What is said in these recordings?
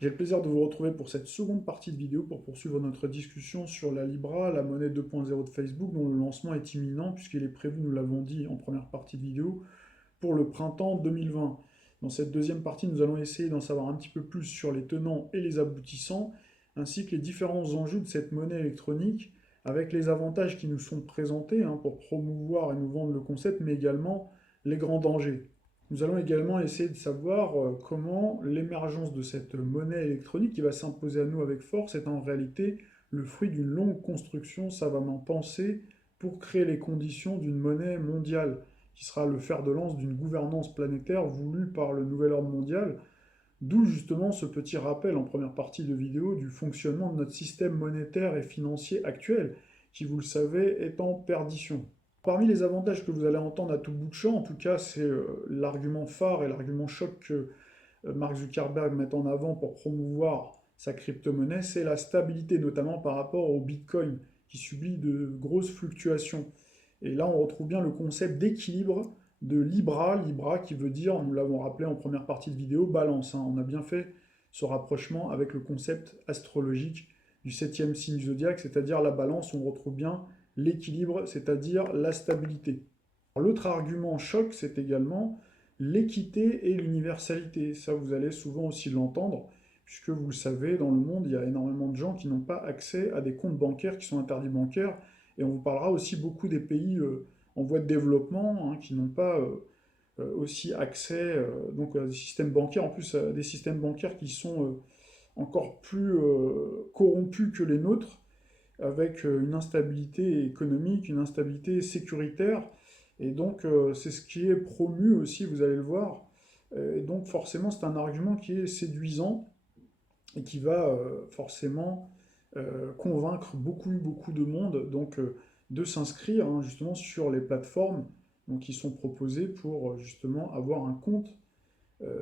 J'ai le plaisir de vous retrouver pour cette seconde partie de vidéo pour poursuivre notre discussion sur la Libra, la monnaie 2.0 de Facebook, dont le lancement est imminent puisqu'il est prévu, nous l'avons dit en première partie de vidéo, pour le printemps 2020. Dans cette deuxième partie, nous allons essayer d'en savoir un petit peu plus sur les tenants et les aboutissants, ainsi que les différents enjeux de cette monnaie électronique, avec les avantages qui nous sont présentés pour promouvoir et nous vendre le concept, mais également les grands dangers. Nous allons également essayer de savoir comment l'émergence de cette monnaie électronique qui va s'imposer à nous avec force est en réalité le fruit d'une longue construction savamment pensée pour créer les conditions d'une monnaie mondiale, qui sera le fer de lance d'une gouvernance planétaire voulue par le nouvel ordre mondial, d'où justement ce petit rappel en première partie de vidéo du fonctionnement de notre système monétaire et financier actuel, qui, vous le savez, est en perdition. Parmi les avantages que vous allez entendre à tout bout de champ, en tout cas, c'est l'argument phare et l'argument choc que Mark Zuckerberg met en avant pour promouvoir sa crypto-monnaie, c'est la stabilité, notamment par rapport au Bitcoin, qui subit de grosses fluctuations. Et là, on retrouve bien le concept d'équilibre de Libra, Libra qui veut dire, nous l'avons rappelé en première partie de vidéo, balance. On a bien fait ce rapprochement avec le concept astrologique du septième signe zodiaque, c'est-à-dire la balance, on retrouve bien l'équilibre, c'est-à-dire la stabilité. L'autre argument choc, c'est également l'équité et l'universalité. Ça, vous allez souvent aussi l'entendre, puisque vous le savez, dans le monde, il y a énormément de gens qui n'ont pas accès à des comptes bancaires qui sont interdits bancaires, et on vous parlera aussi beaucoup des pays en voie de développement qui n'ont pas aussi accès donc à des systèmes bancaires, en plus des systèmes bancaires qui sont encore plus corrompus que les nôtres, avec une instabilité économique, une instabilité sécuritaire. Et donc, c'est ce qui est promu aussi, vous allez le voir. Et donc, forcément, c'est un argument qui est séduisant et qui va forcément convaincre beaucoup de monde donc, de s'inscrire justement sur les plateformes donc, qui sont proposées pour justement avoir un compte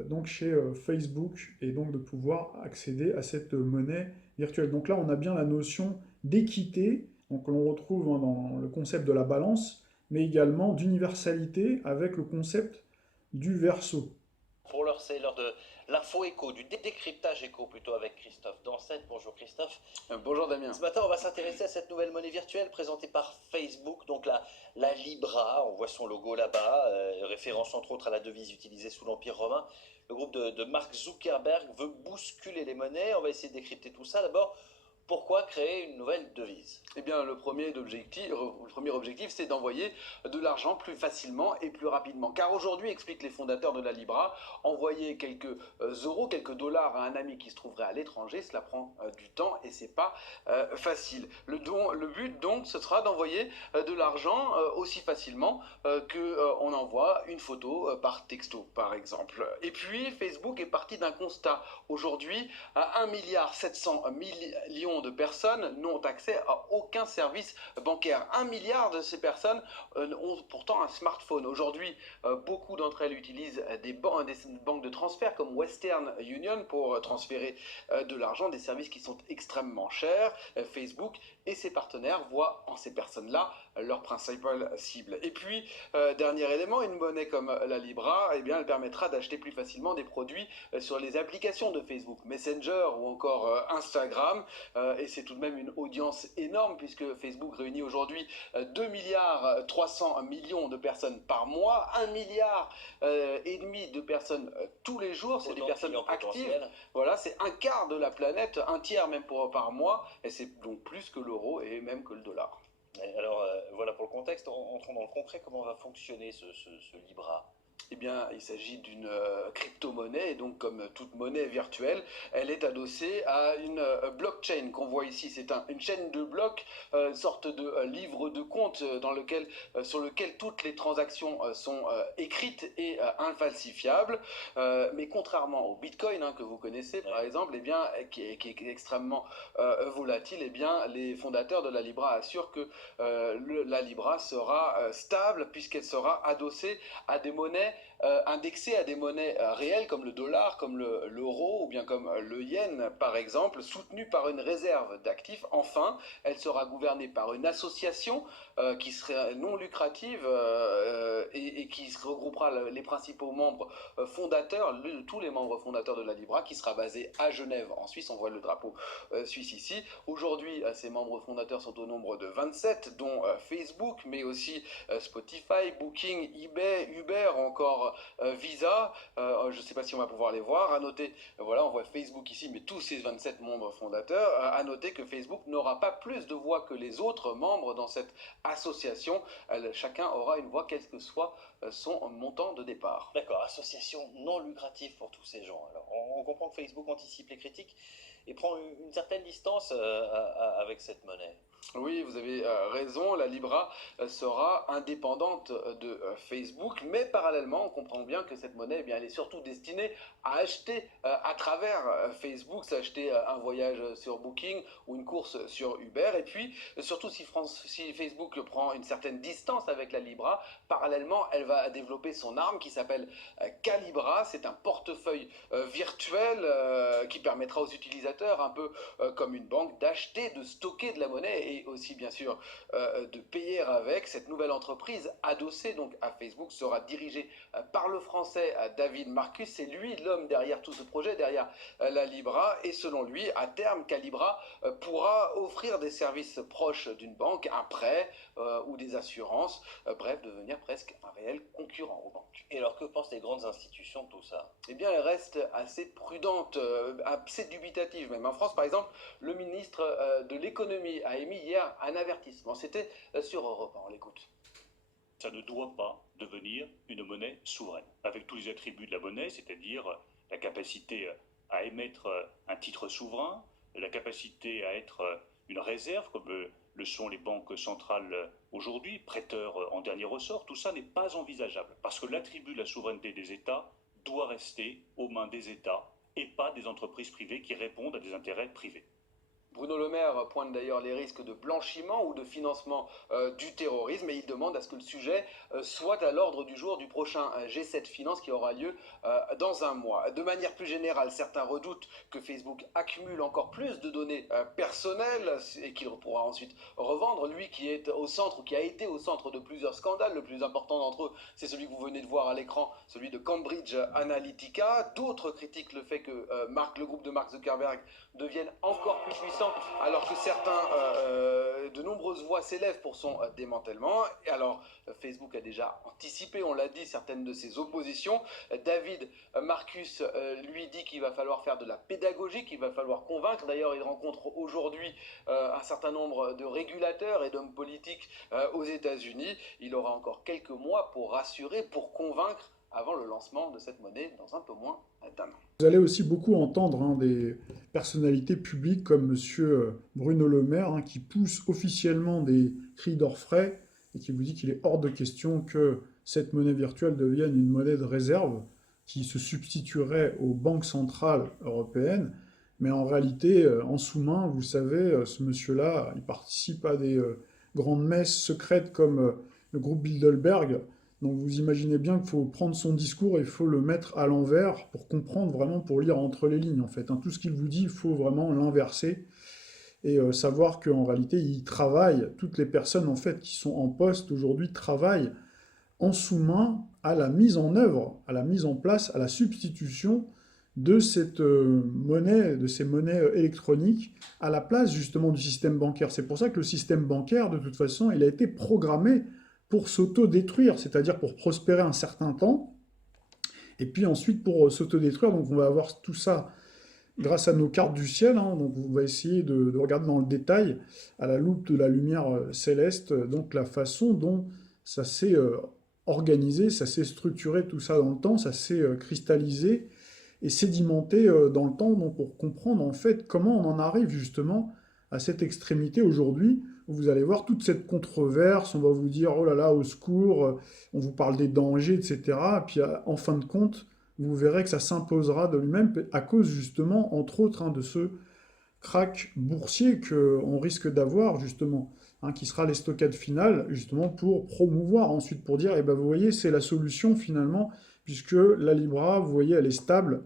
donc chez Facebook et donc de pouvoir accéder à cette monnaie virtuelle. Donc là, on a bien la notion d'équité, donc l'on retrouve dans le concept de la balance, mais également d'universalité avec le concept du verso. Pour l'heure, c'est l'heure de l'info écho, du décryptage écho plutôt avec Christophe Dancet. Bonjour Christophe. Bonjour Damien. Ce matin, on va s'intéresser à cette nouvelle monnaie virtuelle présentée par Facebook, donc la Libra. On voit son logo là-bas, référence entre autres à la devise utilisée sous l'Empire romain. Le groupe de Mark Zuckerberg veut bousculer les monnaies. On va essayer de décrypter tout ça. D'abord, pourquoi créer une nouvelle devise? Eh bien, le premier objectif, c'est d'envoyer de l'argent plus facilement et plus rapidement. Car aujourd'hui, expliquent les fondateurs de la Libra, envoyer quelques euros, quelques dollars à un ami qui se trouverait à l'étranger, cela prend du temps et c'est pas facile. Le but, donc, ce sera d'envoyer de l'argent aussi facilement qu'on envoie une photo par texto, par exemple. Et puis, Facebook est parti d'un constat. Aujourd'hui, 1,7 milliard de personnes n'ont accès à aucun service bancaire. 1 milliard de ces personnes ont pourtant un smartphone. Aujourd'hui, beaucoup d'entre elles utilisent des banques de transfert comme Western Union pour transférer de l'argent, des services qui sont extrêmement chers. Facebook et ses partenaires voient en ces personnes-là leur principale cible. Et puis, dernier élément, une monnaie comme la Libra, eh bien, elle permettra d'acheter plus facilement des produits sur les applications de Facebook, Messenger ou encore Instagram. Et c'est tout de même une audience énorme puisque Facebook réunit aujourd'hui 2 milliards 300 millions de personnes par mois, 1 milliard et demi de personnes tous les jours, c'est des personnes actives. Voilà, c'est un quart de la planète, un tiers même par mois, et c'est donc plus que l'euro et même que le dollar. Alors voilà pour le contexte, entrons dans le concret, comment va fonctionner ce Libra? Eh bien, il s'agit d'une crypto-monnaie, et donc comme toute monnaie virtuelle, elle est adossée à une blockchain qu'on voit ici. C'est une chaîne de blocs, une sorte de livre de compte sur lequel toutes les transactions sont écrites et infalsifiables. Mais contrairement au Bitcoin, que vous connaissez par exemple, eh bien, qui est extrêmement volatile, eh bien, les fondateurs de la Libra assurent que la Libra sera stable puisqu'elle sera adossée à des monnaies indexés à des monnaies réelles comme le dollar, comme l'euro ou bien comme le yen par exemple, soutenus par une réserve d'actifs. Enfin, elle sera gouvernée par une association qui serait non lucrative et qui regroupera les principaux membres fondateurs, tous les membres fondateurs de la Libra, qui sera basée à Genève en Suisse. On voit le drapeau suisse ici. Aujourd'hui, ces membres fondateurs sont au nombre de 27, dont Facebook, mais aussi Spotify, Booking, eBay, Uber, encore Visa. Je ne sais pas si on va pouvoir les voir. À noter, voilà, on voit Facebook ici, mais tous ces 27 membres fondateurs. À noter que Facebook n'aura pas plus de voix que les autres membres dans cette association. Chacun aura une voix, quel que soit son montant de départ. D'accord, association non lucrative pour tous ces gens. Alors, on comprend que Facebook anticipe les critiques et prend une certaine distance avec cette monnaie. Oui, vous avez raison, la Libra sera indépendante de Facebook, mais parallèlement, on comprend bien que cette monnaie, eh bien, elle est surtout destinée à acheter à travers Facebook, s'acheter un voyage sur Booking ou une course sur Uber, et puis surtout si Facebook prend une certaine distance avec la Libra, parallèlement, elle va développer son arme qui s'appelle Calibra. C'est un portefeuille virtuel qui permettra aux utilisateurs, un peu comme une banque, d'acheter, de stocker de la monnaie et aussi bien sûr de payer avec. Cette nouvelle entreprise adossée donc à Facebook sera dirigée par le français David Marcus. C'est lui l'homme derrière tout ce projet, derrière la Libra, et selon lui, à terme, Calibra pourra offrir des services proches d'une banque, un prêt ou des assurances, bref, devenir presque un réel concurrent aux banques. Et alors, que pensent les grandes institutions de tout ça? Eh bien, elles restent assez prudentes, assez dubitatives même. En France, par exemple, le ministre de l'économie a émis hier un avertissement. C'était sur Europe 1, on l'écoute. Ça ne doit pas devenir une monnaie souveraine, avec tous les attributs de la monnaie, c'est-à-dire la capacité à émettre un titre souverain, la capacité à être une réserve, comme le sont les banques centrales aujourd'hui, prêteurs en dernier ressort. Tout ça n'est pas envisageable, parce que l'attribut de la souveraineté des États doit rester aux mains des États et pas des entreprises privées qui répondent à des intérêts privés. Bruno Le Maire pointe d'ailleurs les risques de blanchiment ou de financement du terrorisme, et il demande à ce que le sujet soit à l'ordre du jour du prochain G7 Finance qui aura lieu dans un mois. De manière plus générale, certains redoutent que Facebook accumule encore plus de données personnelles et qu'il pourra ensuite revendre. Lui qui est au centre, ou qui a été au centre de plusieurs scandales, le plus important d'entre eux, c'est celui que vous venez de voir à l'écran, celui de Cambridge Analytica. D'autres critiquent le fait que le groupe de Mark Zuckerberg devienne encore plus puissant, alors que de nombreuses voix s'élèvent pour son démantèlement. Et alors, Facebook a déjà anticipé, on l'a dit, certaines de ses oppositions. David Marcus lui dit qu'il va falloir faire de la pédagogie, qu'il va falloir convaincre. D'ailleurs, il rencontre aujourd'hui un certain nombre de régulateurs et d'hommes politiques aux États-Unis. Il aura encore quelques mois pour rassurer, pour convaincre, avant le lancement de cette monnaie dans un peu moins d'un an. Vous allez aussi beaucoup entendre des personnalités publiques comme monsieur Bruno Le Maire qui pousse officiellement des cris d'orfraie et qui vous dit qu'il est hors de question que cette monnaie virtuelle devienne une monnaie de réserve qui se substituerait aux banques centrales européennes. Mais en réalité, en sous-main, vous savez, ce monsieur-là, il participe à des grandes messes secrètes comme le groupe Bilderberg. Donc vous imaginez bien qu'il faut prendre son discours et il faut le mettre à l'envers pour comprendre vraiment, pour lire entre les lignes en fait. Tout ce qu'il vous dit, il faut vraiment l'inverser et savoir qu'en réalité, il travaille, toutes les personnes en fait qui sont en poste aujourd'hui travaillent en sous-main à la mise en œuvre, à la mise en place, à la substitution de cette monnaie, de ces monnaies électroniques à la place justement du système bancaire. C'est pour ça que le système bancaire, de toute façon, il a été programmé pour s'auto-détruire, c'est-à-dire pour prospérer un certain temps, et puis ensuite pour s'auto-détruire. Donc on va avoir tout ça grâce à nos cartes du ciel, donc on va essayer de regarder dans le détail, à la loupe de la lumière céleste, donc la façon dont ça s'est organisé, ça s'est structuré tout ça dans le temps, ça s'est cristallisé et sédimenté dans le temps, donc pour comprendre en fait comment on en arrive justement à cette extrémité aujourd'hui. Vous allez voir toute cette controverse, on va vous dire « oh là là, au secours », on vous parle des dangers, etc. Et puis en fin de compte, vous verrez que ça s'imposera de lui-même à cause justement, entre autres, de ce crack boursier qu'on risque d'avoir justement, qui sera l'estocade finale justement pour promouvoir ensuite, pour dire « eh ben vous voyez, c'est la solution finalement ». puisque la Libra, vous voyez, elle est stable,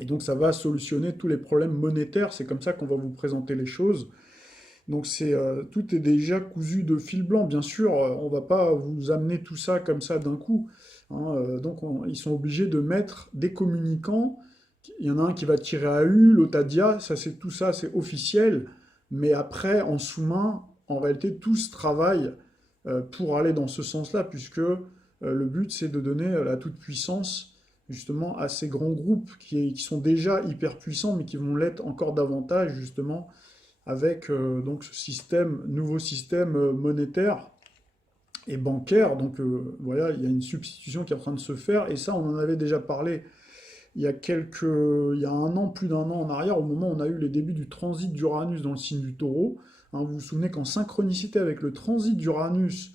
et donc ça va solutionner tous les problèmes monétaires, c'est comme ça qu'on va vous présenter les choses. Donc tout est déjà cousu de fil blanc, bien sûr, on va pas vous amener tout ça comme ça d'un coup, hein, donc ils sont obligés de mettre des communicants, il y en a un qui va tirer à U, l'autre à DIA, tout ça c'est officiel, mais après en sous-main, en réalité tout se travaille pour aller dans ce sens-là, puisque le but c'est de donner la toute-puissance justement à ces grands groupes qui sont déjà hyper puissants, mais qui vont l'être encore davantage justement avec donc ce nouveau système monétaire et bancaire. Donc voilà, il y a une substitution qui est en train de se faire, et ça, on en avait déjà parlé il y a un an, plus d'un an en arrière, au moment où on a eu les débuts du transit d'Uranus dans le signe du Taureau. Hein, vous vous souvenez qu'en synchronicité avec le transit d'Uranus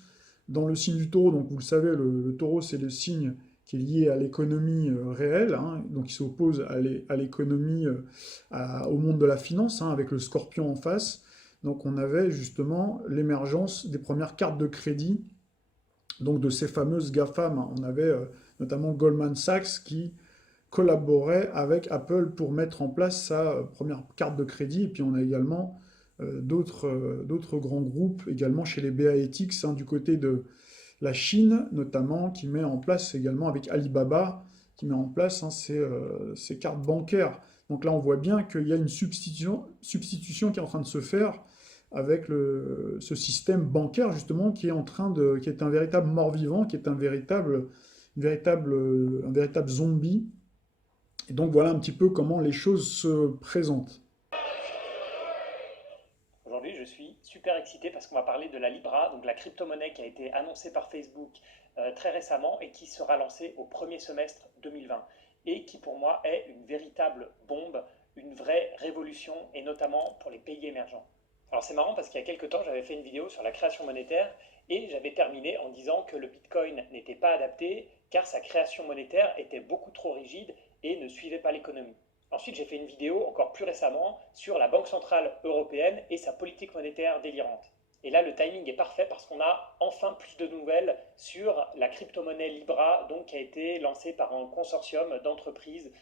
dans le signe du Taureau, donc vous le savez, le Taureau, c'est le signe qui est lié à l'économie réelle, hein, donc il s'oppose à l'économie, au monde de la finance, hein, avec le Scorpion en face. Donc on avait justement l'émergence des premières cartes de crédit, donc de ces fameuses GAFAM. On avait notamment Goldman Sachs qui collaborait avec Apple pour mettre en place sa première carte de crédit. Et puis on a également d'autres grands groupes, également chez les BAETX, hein, du côté de la Chine notamment, qui met en place également avec Alibaba, qui met en place hein, ces cartes bancaires. Donc là, on voit bien qu'il y a une substitution qui est en train de se faire avec ce système bancaire, justement, qui est un véritable mort-vivant, qui est un véritable zombie. Et donc voilà un petit peu comment les choses se présentent. Aujourd'hui, je suis super excité parce qu'on va parler de la Libra, donc la crypto-monnaie qui a été annoncée par Facebook très récemment et qui sera lancée au premier semestre 2020 et qui pour moi est une véritable bombe, une vraie révolution et notamment pour les pays émergents. Alors c'est marrant parce qu'il y a quelques temps, j'avais fait une vidéo sur la création monétaire et j'avais terminé en disant que le Bitcoin n'était pas adapté car sa création monétaire était beaucoup trop rigide et ne suivait pas l'économie. Ensuite, j'ai fait une vidéo encore plus récemment sur la Banque Centrale Européenne et sa politique monétaire délirante. Et là, le timing est parfait parce qu'on a enfin plus de nouvelles sur la crypto-monnaie Libra, donc, qui a été lancée par un consortium d'entreprises,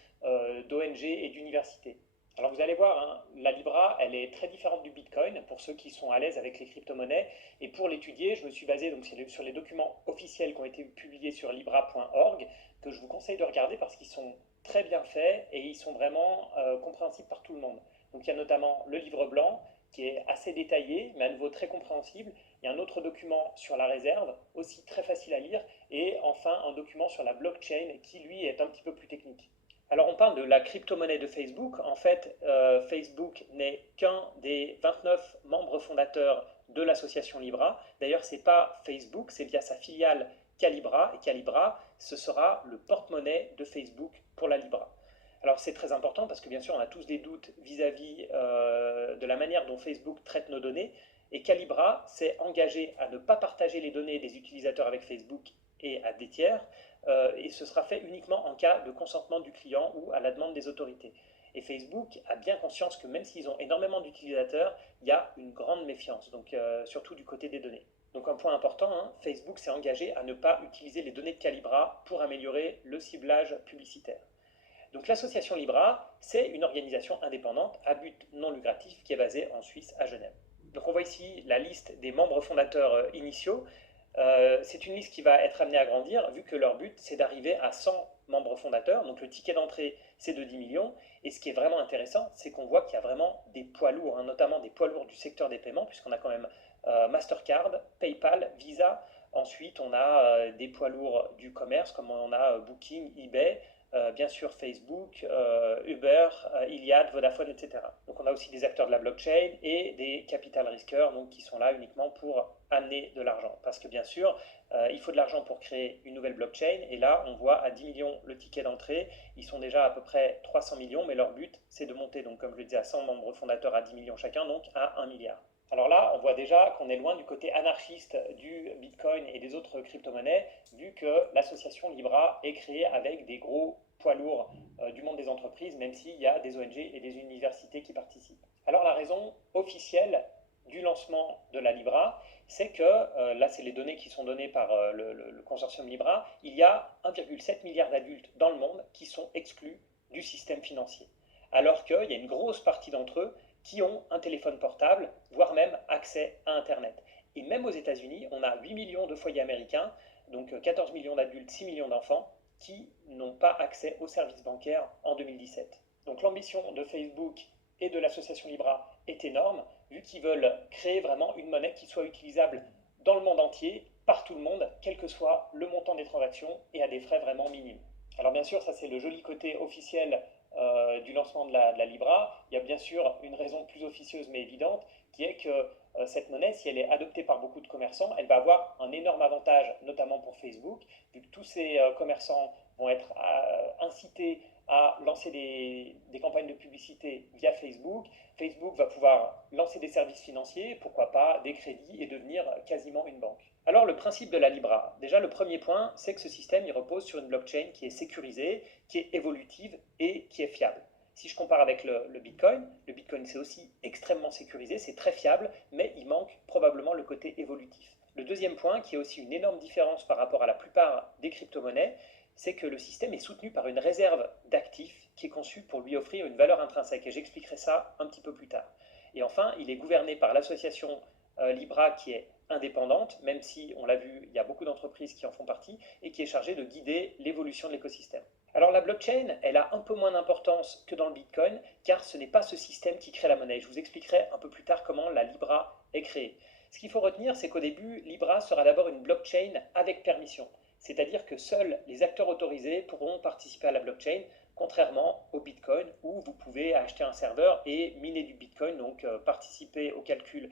d'ONG et d'universités. Alors vous allez voir, hein, la Libra, elle est très différente du Bitcoin pour ceux qui sont à l'aise avec les crypto-monnaies. Et pour l'étudier, je me suis basé donc sur les documents officiels qui ont été publiés sur libra.org, que je vous conseille de regarder parce qu'ils sont très bien faits et ils sont vraiment compréhensibles par tout le monde. Donc il y a notamment le livre blanc qui est assez détaillé mais à nouveau très compréhensible. Il y a un autre document sur la réserve, aussi très facile à lire, et enfin un document sur la blockchain qui lui est un petit peu plus technique. Alors on parle de la crypto-monnaie de Facebook. En fait, Facebook n'est qu'un des 29 membres fondateurs de l'association Libra. D'ailleurs, ce n'est pas Facebook, c'est via sa filiale Calibra. Et Calibra, ce sera le porte-monnaie de Facebook pour la Libra. Alors c'est très important parce que bien sûr, on a tous des doutes vis-à-vis de la manière dont Facebook traite nos données. Et Calibra s'est engagé à ne pas partager les données des utilisateurs avec Facebook et à des tiers. Et ce sera fait uniquement en cas de consentement du client ou à la demande des autorités. Et Facebook a bien conscience que même s'ils ont énormément d'utilisateurs, il y a une grande méfiance, donc surtout du côté des données. Donc un point important, hein, Facebook s'est engagé à ne pas utiliser les données de Calibra pour améliorer le ciblage publicitaire. Donc l'association Libra, c'est une organisation indépendante à but non lucratif qui est basée en Suisse à Genève. Donc on voit ici la liste des membres fondateurs initiaux. C'est une liste qui va être amenée à grandir vu que leur but c'est d'arriver à 100 membres fondateurs, donc le ticket d'entrée c'est de 10 millions et ce qui est vraiment intéressant c'est qu'on voit qu'il y a vraiment des poids lourds, hein, notamment des poids lourds du secteur des paiements puisqu'on a quand même Mastercard, Paypal, Visa, ensuite on a des poids lourds du commerce comme on a Booking, eBay, bien sûr Facebook, Uber, Iliad, Vodafone, etc. Donc on a aussi des acteurs de la blockchain et des capital risqueurs donc, qui sont là uniquement pour amener de l'argent. Parce que bien sûr, il faut de l'argent pour créer une nouvelle blockchain et là on voit à 10 millions le ticket d'entrée, ils sont déjà à peu près 300 millions mais leur but c'est de monter, donc comme je le disais, à 100 membres fondateurs à 10 millions chacun, donc à 1 milliard. Alors là, on voit déjà qu'on est loin du côté anarchiste du Bitcoin et des autres crypto-monnaies, vu que l'association Libra est créée avec des gros poids lourds du monde des entreprises, même s'il y a des ONG et des universités qui participent. Alors la raison officielle du lancement de la Libra, c'est que, là c'est les données qui sont données par le consortium Libra, il y a 1,7 milliard d'adultes dans le monde qui sont exclus du système financier. Alors qu'il y a une grosse partie d'entre eux qui ont un téléphone portable, voire même accès à Internet. Et même aux États-Unis, on a 8 millions de foyers américains, donc 14 millions d'adultes, 6 millions d'enfants, qui n'ont pas accès aux services bancaires en 2017. Donc l'ambition de Facebook et de l'association Libra est énorme, vu qu'ils veulent créer vraiment une monnaie qui soit utilisable dans le monde entier, par tout le monde, quel que soit le montant des transactions et à des frais vraiment minimes. Alors bien sûr, ça c'est le joli côté officiel du lancement de la Libra. Il y a bien sûr une raison plus officieuse mais évidente, qui est que cette monnaie, si elle est adoptée par beaucoup de commerçants, elle va avoir un énorme avantage, notamment pour Facebook, vu que tous ces commerçants vont être incités à lancer des campagnes de publicité via Facebook. Facebook va pouvoir lancer des services financiers, pourquoi pas des crédits, et devenir quasiment une banque. Alors le principe de la Libra, déjà le premier point, c'est que ce système il repose sur une blockchain qui est sécurisée, qui est évolutive et qui est fiable. Si je compare avec le Bitcoin c'est aussi extrêmement sécurisé, c'est très fiable, mais il manque probablement le côté évolutif. Le deuxième point, qui est aussi une énorme différence par rapport à la plupart des crypto-monnaies, c'est que le système est soutenu par une réserve d'actifs qui est conçue pour lui offrir une valeur intrinsèque, et j'expliquerai ça un petit peu plus tard. Et enfin, il est gouverné par l'association Libra qui est indépendante, même si, on l'a vu, il y a beaucoup d'entreprises qui en font partie, et qui est chargée de guider l'évolution de l'écosystème. Alors la blockchain, elle a un peu moins d'importance que dans le Bitcoin, car ce n'est pas ce système qui crée la monnaie. Je vous expliquerai un peu plus tard comment la Libra est créée. Ce qu'il faut retenir, c'est qu'au début, Libra sera d'abord une blockchain avec permission. C'est-à-dire que seuls les acteurs autorisés pourront participer à la blockchain, contrairement au Bitcoin, où vous pouvez acheter un serveur et miner du Bitcoin, donc participer au calcul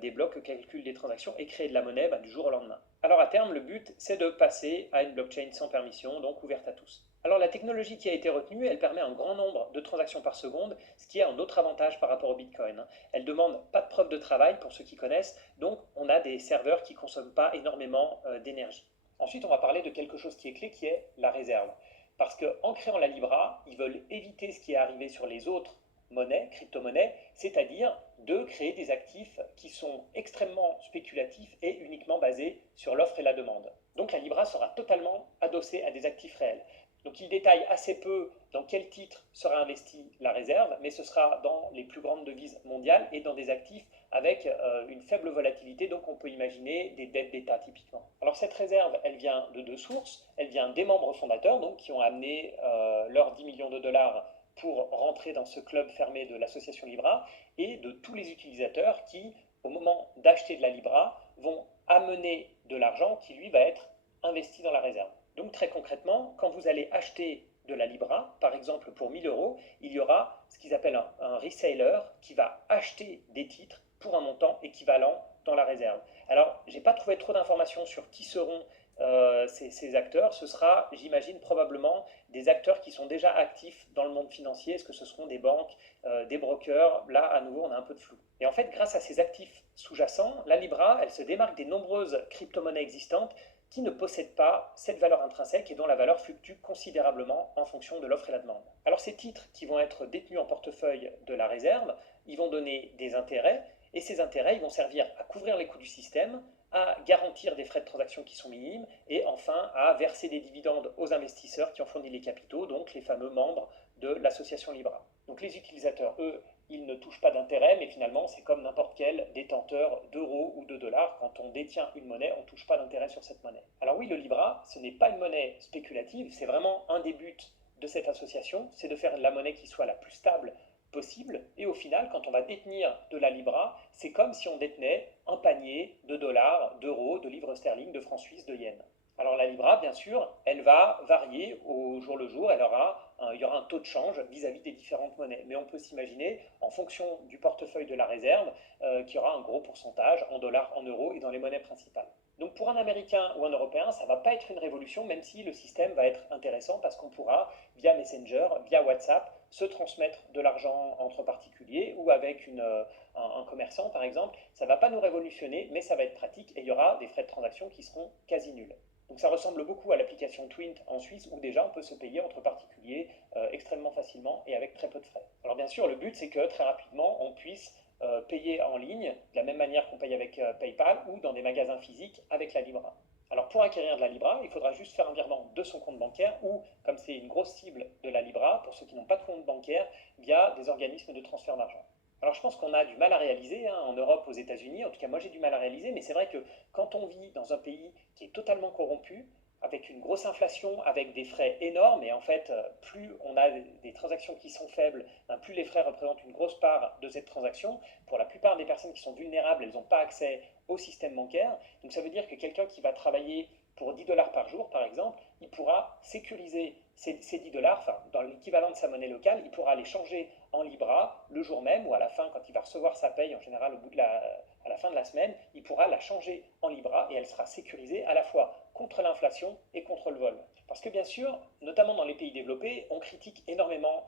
des blocs, au calcul des transactions et créer de la monnaie du jour au lendemain. Alors à terme, le but, c'est de passer à une blockchain sans permission, donc ouverte à tous. Alors la technologie qui a été retenue, elle permet un grand nombre de transactions par seconde, ce qui est un autre avantage par rapport au Bitcoin. Elle ne demande pas de preuve de travail, pour ceux qui connaissent, donc on a des serveurs qui ne consomment pas énormément d'énergie. Ensuite, on va parler de quelque chose qui est clé, qui est la réserve. Parce qu'en créant la Libra, ils veulent éviter ce qui est arrivé sur les autres monnaies, crypto-monnaies, c'est-à-dire de créer des actifs qui sont extrêmement spéculatifs et uniquement basés sur l'offre et la demande. Donc la Libra sera totalement adossée à des actifs réels. Donc il détaille assez peu dans quel titre sera investie la réserve, mais ce sera dans les plus grandes devises mondiales et dans des actifs avec une faible volatilité, donc on peut imaginer des dettes d'État typiquement. Alors cette réserve, elle vient de deux sources. Elle vient des membres fondateurs, donc qui ont amené leurs 10 millions de dollars pour rentrer dans ce club fermé de l'association Libra, et de tous les utilisateurs qui, au moment d'acheter de la Libra, vont amener de l'argent qui lui va être investi dans la réserve. Donc très concrètement, quand vous allez acheter de la Libra, par exemple pour 1000 euros, il y aura ce qu'ils appellent un reseller qui va acheter des titres pour un montant équivalent dans la réserve. Alors, je n'ai pas trouvé trop d'informations sur qui seront ces acteurs. Ce sera, j'imagine, probablement des acteurs qui sont déjà actifs dans le monde financier. Est-ce que ce seront des banques, des brokers? Là, à nouveau, on a un peu de flou. Et en fait, grâce à ces actifs sous-jacents, la Libra, elle se démarque des nombreuses crypto-monnaies existantes qui ne possèdent pas cette valeur intrinsèque et dont la valeur fluctue considérablement en fonction de l'offre et la demande. Alors ces titres qui vont être détenus en portefeuille de la réserve, ils vont donner des intérêts, et ces intérêts ils vont servir à couvrir les coûts du système, à garantir des frais de transaction qui sont minimes, et enfin à verser des dividendes aux investisseurs qui ont fourni les capitaux, donc les fameux membres de l'association Libra. Donc les utilisateurs, eux, ils ne touchent pas d'intérêt, mais finalement c'est comme n'importe quel détenteur d'euros ou de dollars. Quand on détient une monnaie, on ne touche pas d'intérêt sur cette monnaie. Alors oui, le Libra, ce n'est pas une monnaie spéculative, c'est vraiment un des buts de cette association, c'est de faire la monnaie qui soit la plus stable possible, et au final, quand on va détenir de la Libra, c'est comme si on détenait un panier de dollars, d'euros, de livres sterling, de francs suisses, de yens. Alors la Libra, bien sûr, elle va varier au jour le jour, il y aura un taux de change vis-à-vis des différentes monnaies. Mais on peut s'imaginer, en fonction du portefeuille de la réserve, qu'il y aura un gros pourcentage en dollars, en euros et dans les monnaies principales. Donc pour un Américain ou un Européen, ça ne va pas être une révolution, même si le système va être intéressant parce qu'on pourra, via Messenger, via WhatsApp, se transmettre de l'argent entre particuliers ou avec un commerçant par exemple. Ça ne va pas nous révolutionner, mais ça va être pratique et il y aura des frais de transaction qui seront quasi nuls. Donc ça ressemble beaucoup à l'application Twint en Suisse où déjà on peut se payer entre particuliers extrêmement facilement et avec très peu de frais. Alors bien sûr, le but c'est que très rapidement on puisse payer en ligne, de la même manière qu'on paye avec PayPal ou dans des magasins physiques avec la Libra. Alors pour acquérir de la Libra, il faudra juste faire un virement de son compte bancaire ou, comme c'est une grosse cible de la Libra, pour ceux qui n'ont pas de compte bancaire, via des organismes de transfert d'argent. Alors je pense qu'on a du mal à réaliser, hein, en Europe, aux États-Unis, en tout cas moi j'ai du mal à réaliser, mais c'est vrai que quand on vit dans un pays qui est totalement corrompu, avec une grosse inflation, avec des frais énormes, et en fait, plus on a des transactions qui sont faibles, plus les frais représentent une grosse part de cette transaction. Pour la plupart des personnes qui sont vulnérables, elles n'ont pas accès au système bancaire. Donc ça veut dire que quelqu'un qui va travailler pour 10 dollars par jour, par exemple, il pourra sécuriser ces 10 dollars, enfin, dans l'équivalent de sa monnaie locale, il pourra les changer en Libra le jour même ou à la fin, quand il va recevoir sa paye, en général à la fin de la semaine, il pourra la changer en Libra et elle sera sécurisée à la fois contre l'inflation et contre le vol. Parce que bien sûr, notamment dans les pays développés, on critique énormément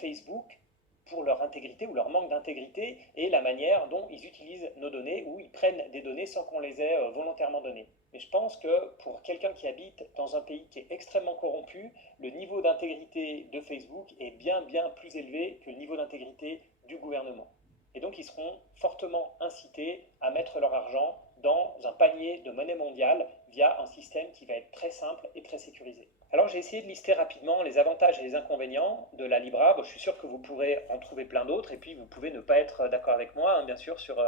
Facebook pour leur intégrité ou leur manque d'intégrité et la manière dont ils utilisent nos données ou ils prennent des données sans qu'on les ait volontairement données. Mais je pense que pour quelqu'un qui habite dans un pays qui est extrêmement corrompu, le niveau d'intégrité de Facebook est bien plus élevé que le niveau d'intégrité du gouvernement. Et donc ils seront fortement incités à mettre leur argent dans un panier de monnaie mondiale via un système qui va être très simple et très sécurisé. Alors j'ai essayé de lister rapidement les avantages et les inconvénients de la Libra. Bon, je suis sûr que vous pourrez en trouver plein d'autres et puis vous pouvez ne pas être d'accord avec moi, hein, bien sûr, sur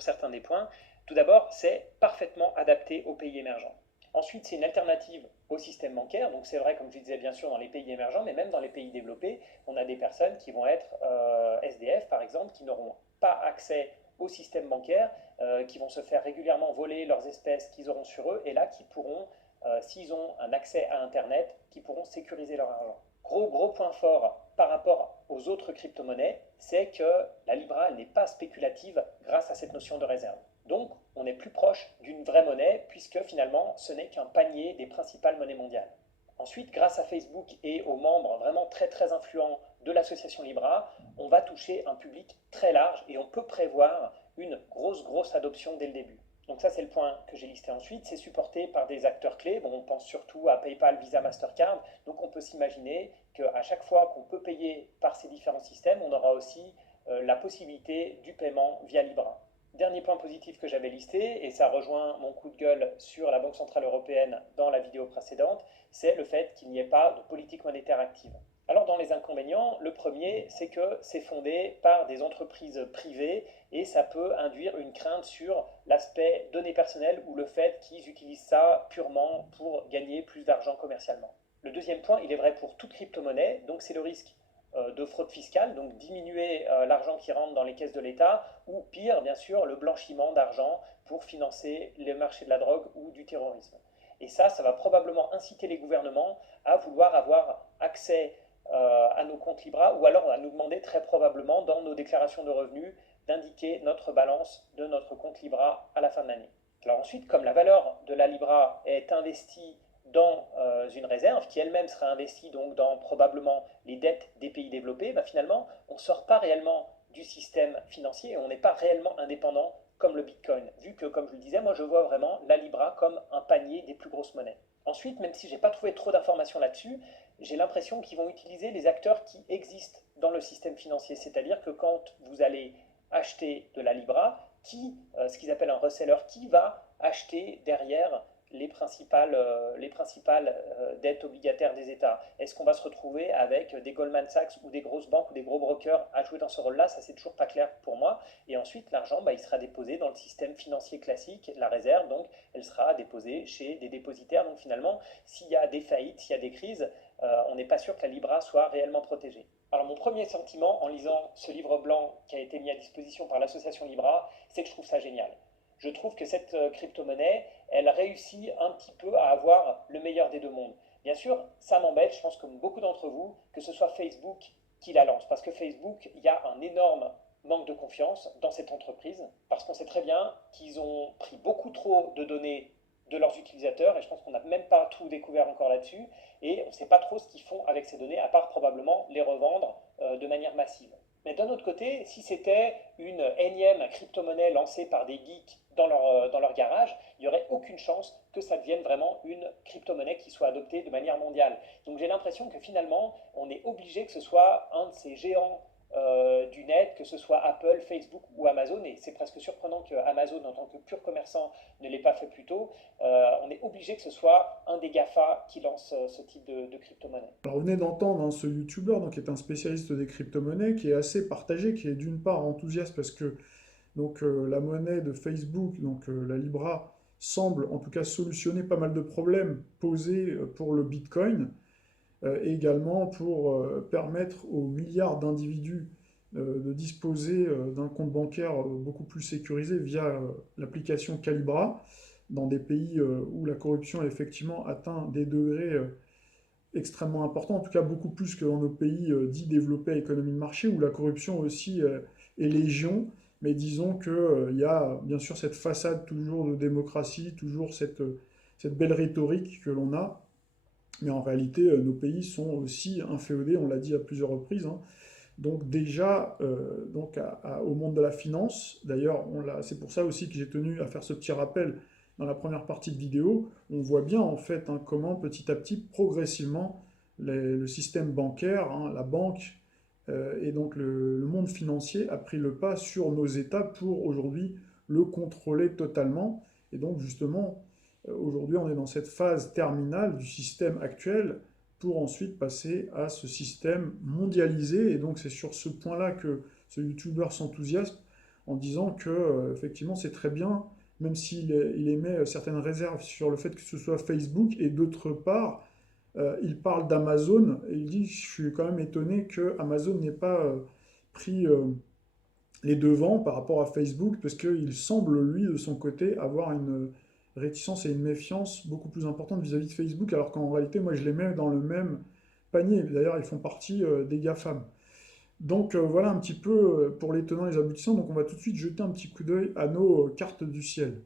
certains des points. Tout d'abord, c'est parfaitement adapté aux pays émergents. Ensuite, c'est une alternative au système bancaire. Donc c'est vrai, comme je disais, bien sûr, dans les pays émergents, mais même dans les pays développés, on a des personnes qui vont être SDF, par exemple, qui n'auront pas accès au système bancaire, qui vont se faire régulièrement voler leurs espèces qu'ils auront sur eux, et là, qui pourront, s'ils ont un accès à Internet, qui pourront sécuriser leur argent. Gros point fort par rapport aux autres crypto-monnaies, c'est que la Libra n'est pas spéculative grâce à cette notion de réserve. Donc, on est plus proche d'une vraie monnaie, puisque finalement, ce n'est qu'un panier des principales monnaies mondiales. Ensuite, grâce à Facebook et aux membres vraiment très influents de l'association Libra, on va toucher un public très large et on peut prévoir une grosse adoption dès le début. Donc ça, c'est le point que j'ai listé ensuite. C'est supporté par des acteurs clés. Bon, on pense surtout à PayPal, Visa, Mastercard. Donc on peut s'imaginer qu'à chaque fois qu'on peut payer par ces différents systèmes, on aura aussi la possibilité du paiement via Libra. Dernier point positif que j'avais listé, et ça rejoint mon coup de gueule sur la Banque Centrale Européenne dans la vidéo précédente, c'est le fait qu'il n'y ait pas de politique monétaire active. Alors dans les inconvénients, le premier, c'est que c'est fondé par des entreprises privées et ça peut induire une crainte sur l'aspect données personnelles ou le fait qu'ils utilisent ça purement pour gagner plus d'argent commercialement. Le deuxième point, il est vrai pour toute crypto-monnaie, donc c'est le risque de fraude fiscale, donc diminuer l'argent qui rentre dans les caisses de l'État, ou pire, bien sûr, le blanchiment d'argent pour financer les marchés de la drogue ou du terrorisme. Et ça va probablement inciter les gouvernements à vouloir avoir accès à nos comptes Libra, ou alors à nous demander très probablement dans nos déclarations de revenus d'indiquer notre balance de notre compte Libra à la fin de l'année. Alors ensuite, comme la valeur de la Libra est investie dans une réserve qui elle-même sera investie donc dans probablement les dettes des pays développés, finalement on ne sort pas réellement du système financier et on n'est pas réellement indépendant comme le Bitcoin, vu que comme je le disais, moi je vois vraiment la Libra comme un panier des plus grosses monnaies. Ensuite, même si je n'ai pas trouvé trop d'informations là-dessus, j'ai l'impression qu'ils vont utiliser les acteurs qui existent dans le système financier, c'est-à-dire que quand vous allez acheter de la Libra, ce qu'ils appellent un reseller, qui va acheter derrière les principales dettes obligataires des États? Est-ce qu'on va se retrouver avec des Goldman Sachs ou des grosses banques ou des gros brokers à jouer dans ce rôle-là? Ça, c'est toujours pas clair pour moi. Et ensuite, l'argent, il sera déposé dans le système financier classique, la réserve, donc elle sera déposée chez des dépositaires. Donc finalement, s'il y a des faillites, s'il y a des crises, on n'est pas sûr que la Libra soit réellement protégée. Alors mon premier sentiment en lisant ce livre blanc qui a été mis à disposition par l'association Libra, c'est que je trouve ça génial. Je trouve que cette crypto-monnaie, elle réussit un petit peu à avoir le meilleur des deux mondes. Bien sûr, ça m'embête, je pense comme beaucoup d'entre vous, que ce soit Facebook qui la lance. Parce que Facebook, il y a un énorme manque de confiance dans cette entreprise, parce qu'on sait très bien qu'ils ont pris beaucoup trop de données de leurs utilisateurs, et je pense qu'on n'a même pas tout découvert encore là-dessus, et on ne sait pas trop ce qu'ils font avec ces données, à part probablement les revendre de manière massive. Mais d'un autre côté, si c'était une énième crypto-monnaie lancée par des geeks dans leur garage, il n'y aurait aucune chance que ça devienne vraiment une crypto-monnaie qui soit adoptée de manière mondiale. Donc j'ai l'impression que finalement, on est obligé que ce soit un de ces géants du net, que ce soit Apple, Facebook ou Amazon. Et c'est presque surprenant que Amazon, en tant que pur commerçant, ne l'ait pas fait plus tôt. On est obligé que ce soit un des GAFA qui lance ce type de crypto-monnaie. Alors, vous venez d'entendre hein, ce YouTuber, donc, qui est un spécialiste des crypto-monnaies, qui est assez partagé, qui est d'une part enthousiaste parce que la monnaie de Facebook, la Libra, semble en tout cas solutionner pas mal de problèmes posés pour le Bitcoin, et également pour permettre aux milliards d'individus de disposer d'un compte bancaire beaucoup plus sécurisé via l'application Calibra, dans des pays où la corruption a effectivement atteint des degrés extrêmement importants, en tout cas beaucoup plus que dans nos pays dits développés à économie de marché, où la corruption aussi est légion. Mais disons qu'il y a bien sûr cette façade toujours de démocratie, toujours cette belle rhétorique que l'on a. Mais en réalité, nos pays sont aussi inféodés, on l'a dit à plusieurs reprises, hein. Donc déjà, au monde de la finance, d'ailleurs, c'est pour ça aussi que j'ai tenu à faire ce petit rappel dans la première partie de vidéo. On voit bien en fait hein, comment petit à petit, progressivement, le système bancaire, hein, la banque et donc le monde financier a pris le pas sur nos États pour aujourd'hui le contrôler totalement. Et donc justement, aujourd'hui, on est dans cette phase terminale du système actuel pour ensuite passer à ce système mondialisé. Et donc, c'est sur ce point-là que ce YouTuber s'enthousiasme en disant que, effectivement, c'est très bien, même s'il émet certaines réserves sur le fait que ce soit Facebook. Et d'autre part, il parle d'Amazon et il dit, je suis quand même étonné que Amazon n'ait pas pris les devants par rapport à Facebook, parce qu'il semble, lui, de son côté, avoir une réticence et une méfiance beaucoup plus importante vis-à-vis de Facebook, alors qu'en réalité, moi, je les mets dans le même panier. D'ailleurs, ils font partie des GAFAM. Donc, voilà un petit peu pour les tenants et les aboutissants. Donc, on va tout de suite jeter un petit coup d'œil à nos cartes du ciel.